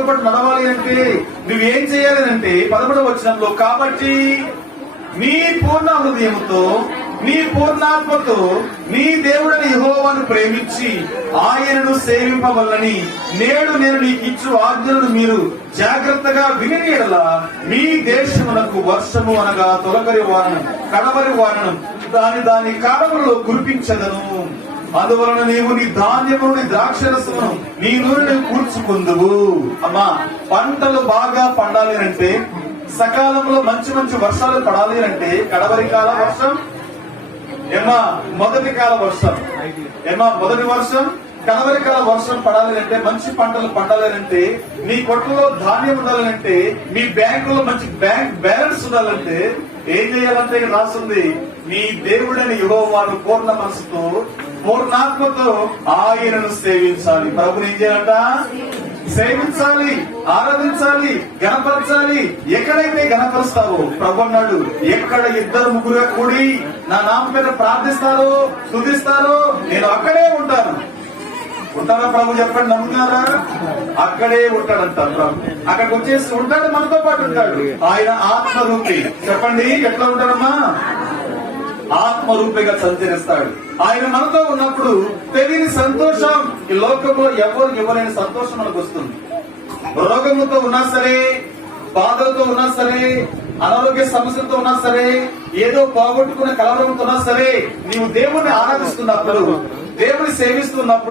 ఆయనతో పాటు నడవాలి అంటే నువ్వేం చేయాలి అంటే 11వ వచనంలో, కాబట్టి నీ పూర్ణ హృదయముతో నీ పూర్ణాత్మతో నీ దేవుడని యెహోవాను ప్రేమించి ఆయనను సేవింపవల్లని నేడు నేను నీకు ఇచ్చు ఆజ్ఞలను మీరు జాగ్రత్తగా విని యెడల మీ దేశమునకు వర్షము అనగా తొలకరి వానను కడవరి వానను దాని కాలములో కురిపించదను. అందువలన నీవు నీ ధాన్యమును నీ ద్రాక్షరసమును నీ నూనెను కూర్చుకుందువు. అమ్మా, పంటలు బాగా పండాలి అంటే, సకాలంలో మంచి మంచి వర్షాలు పడాలి అంటే కడవరి కాల వర్షం ఏమా మొదటి కాల వర్షం, మొదటి వర్షం కడవరి కాల వర్షం పడాలి అంటే, మంచి పంటలు పండాలి అంటే, మీ కొట్టులో ధాన్యం ఉండాలంటే, మీ బ్యాంకులో మంచి బ్యాంక్ బ్యాలెన్స్ ఉండాలంటే ఏం చేయాలంటే ఇక్కడ రాస్తుంది, నీ దేవుడని యెహోవాను పూర్ణ మనసుతో పూర్ణాత్మతో ఆయనను సేవించాలి. ప్రభుని ఏం చేయాలంట? సేవించాలి, ఆరాధించాలి, గణపరచాలి. ఎక్కడైతే గణపరుస్తావో ప్రభు అన్నాడు, ఎక్కడ 2-3 కూడి నా నామం మీద ప్రార్థిస్తారో స్తుతిస్తారో నేను అక్కడే ఉంటాను. ఉంటారా ప్రభు? చెప్పండి, నమ్ముతారా? అక్కడే ఉంటాడంట ప్రభు. అక్కడికి వచ్చేసి ఉంటాడు, మనతో పాటు ఉంటాడు. ఆయన ఆత్మరూపి. చెప్పండి, ఎట్లా ఉంటాడమ్మా? ఆత్మరూపిగా సంచరిస్తాడు. ఆయన మనతో ఉన్నప్పుడు తెలియని సంతోషం ఈ లోకంలో ఎవరు ఇవ్వలేని సంతోషం మనకు వస్తుంది. రోగముతో ఉన్నా సరే, బాధలతో ఉన్నా సరే, అనారోగ్య సమస్యలతో ఉన్నా సరే, ఏదో పోగొట్టుకునే కలవరంతో ఉన్నా సరే, నీవు దేవుణ్ణి ఆరాధిస్తున్నప్పుడు, దేవుని సేవిస్తున్నప్పుడు